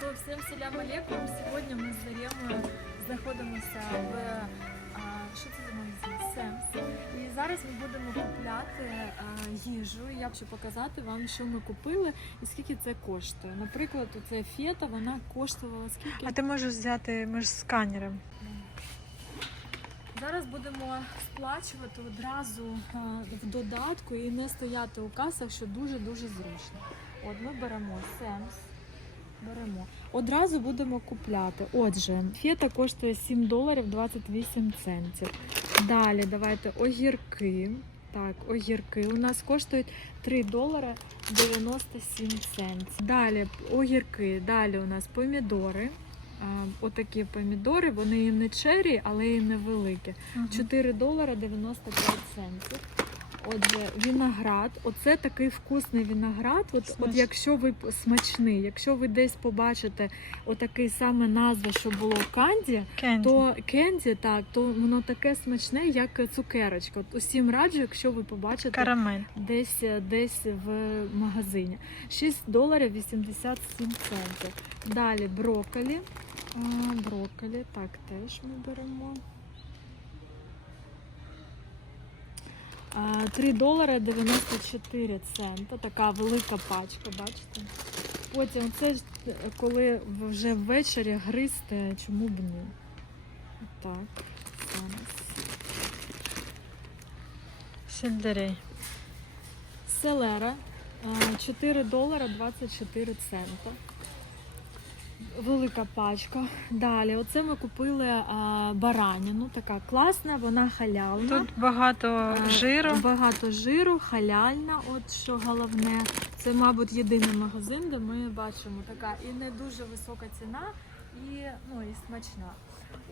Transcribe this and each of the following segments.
То всім селям алейкум. Сьогодні ми з Заремою знаходимося в а, що це за магазин? Семс. І зараз ми будемо купляти їжу. І Я хочу показати вам, що ми купили і скільки це коштує. Наприклад, оця фета вона коштувала скільки? А ти можеш взяти ми ж сканером. Зараз будемо сплачувати одразу в додатку і не стояти у касах, що дуже-дуже зручно. От ми беремо Семс. Беремо. Одразу будемо купляти. Отже, фета коштує 7 доларів 28 центів. Далі давайте огірки. Так, огірки у нас коштують 3 долари 97 центів. Далі огірки, далі у нас помідори. Отакі помідори, вони і не чері, але і невеликі. 4 долара 95 центів. Отже, виноград. Оце такий вкусний виноград. От, от якщо ви смачний, якщо ви десь побачите отакий саме назва, що було канді, Кенді. то кенді, так, то воно таке смачне, як цукерочка. От усім раджу, якщо ви побачите Карамель. десь десь в магазині. 6 доларів 87 центів. Далі брокколі. Брокколі, так, теж ми беремо. 3 долари 94 цента. Така велика пачка, бачите? Потім це ж е, коли вже ввечері гризти, чому б ні? Так, зараз. Сельдерей. Селера е, 4 долара 24 цента. Велика пачка. Далі, оце ми купили е, баранину. Така класна, вона халявна. Тут багато Е, жиру. Багато жиру, халяльна, от що головне. Це, мабуть, єдиний магазин, де ми бачимо така і не дуже висока ціна, і, ну, і смачна.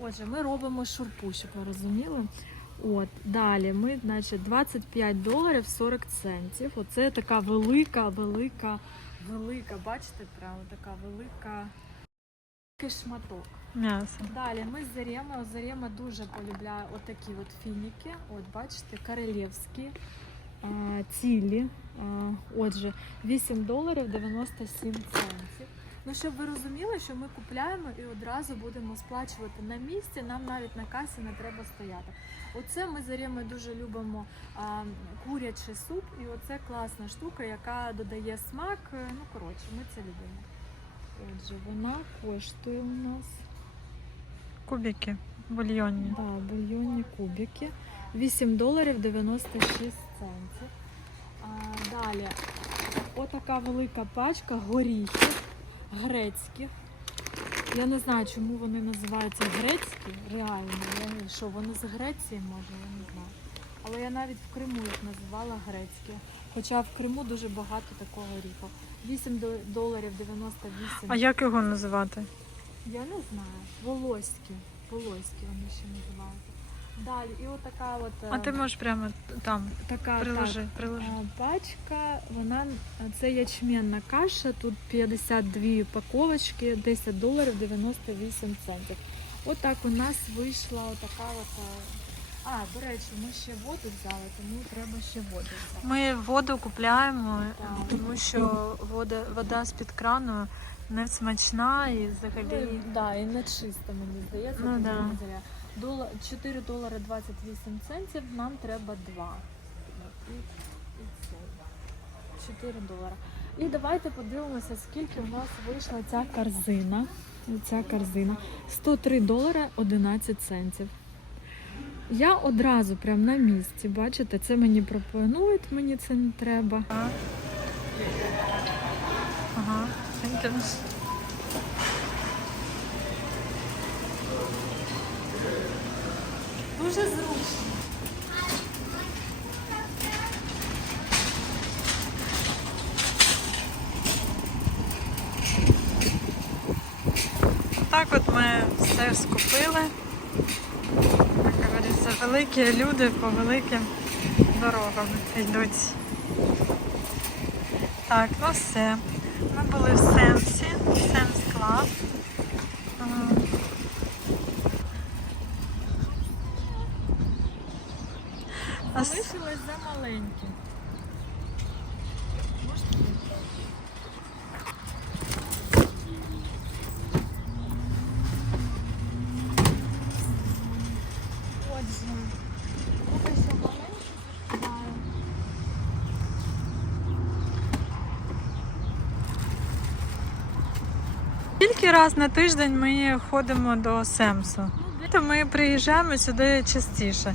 Отже, ми робимо шурпу, щоб ви розуміли. От, далі ми, значить, 25 доларів 40 центів. Оце така велика, велика, велика, бачите, прямо така велика шматок. М'ясо. Далі ми з Зарема. Зарема дуже полюбляє отакі от фініки. От бачите, королівські, цілі. А, отже, 8 доларів 97 центів. Ну, щоб ви розуміли, що ми купляємо і одразу будемо сплачувати на місці, нам навіть на касі не треба стояти. Оце ми з Зарємою дуже любимо а, курячий суп, і оце класна штука, яка додає смак. Ну, коротше, ми це любимо. Отже, вона коштує у нас. Кубики. Бульйонні. Да, бульйонні кубики. 8 доларів 96 центів. А, далі, отака велика пачка горіхів грецьких. Я не знаю, чому вони називаються грецькі, реально. Я, що, вони з Греції, може, я не знаю. Але я навіть в Криму їх називала грецькі. Хоча в Криму дуже багато такого горіху. 8 до- доларів 98 А як його називати? я не знаю. Волоські. Волоські вони ще називаються. Далі, і отака от А е, ти можеш прямо там така приложи, так, приложи. е, пачка, вона це ячменна каша, тут 52 упаковочки, 10 доларів 98 центів. Отак у нас вийшла отака от. А, до речі, ми ще воду взяли, тому треба ще воду взяти. Ми воду купляємо, Так. тому що вода, вода з-під крану не смачна і взагалі. Ну, да, і не чисто, мені здається. Ну, тоді да. не зря. Дола- 4 долари 28 центів, нам треба 2. І, і це. 4 долара. І давайте подивимося, скільки у нас вийшла ця корзина. Ця корзина. 103 долара 11 центів. Я одразу прям на місці, бачите, це мені пропонують, мені це не треба. Ага. Дуже зручно. Так от ми все скупили. Великі люди по великим дорогам йдуть. Так, ну все. Ми були в Сенсі, Сенс Клаб. Ага. А с- Залишилось за маленькі. Тільки раз на тиждень ми ходимо до Семсу. То ми приїжджаємо сюди частіше.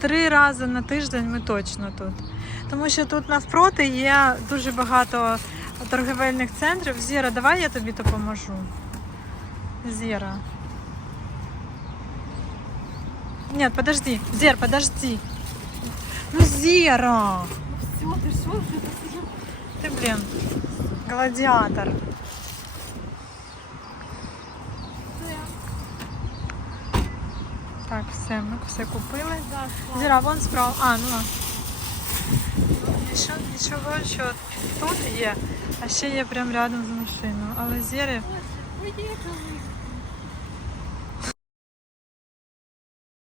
Три рази на тиждень ми точно тут. Тому що тут навпроти є дуже багато торгівельних центрів. Зіра, давай я тобі допоможу. Зіра. Нет, подожди. Зер, подожди. Ну, Зера! Ну все, ти що вже посидів? Ты, блин, Так, все, ми все купили. Зіра, вон справа. А, ну. Нічого, нічого, що тут є, а ще є прямо рядом з машиною. Але зіри... Поїхали.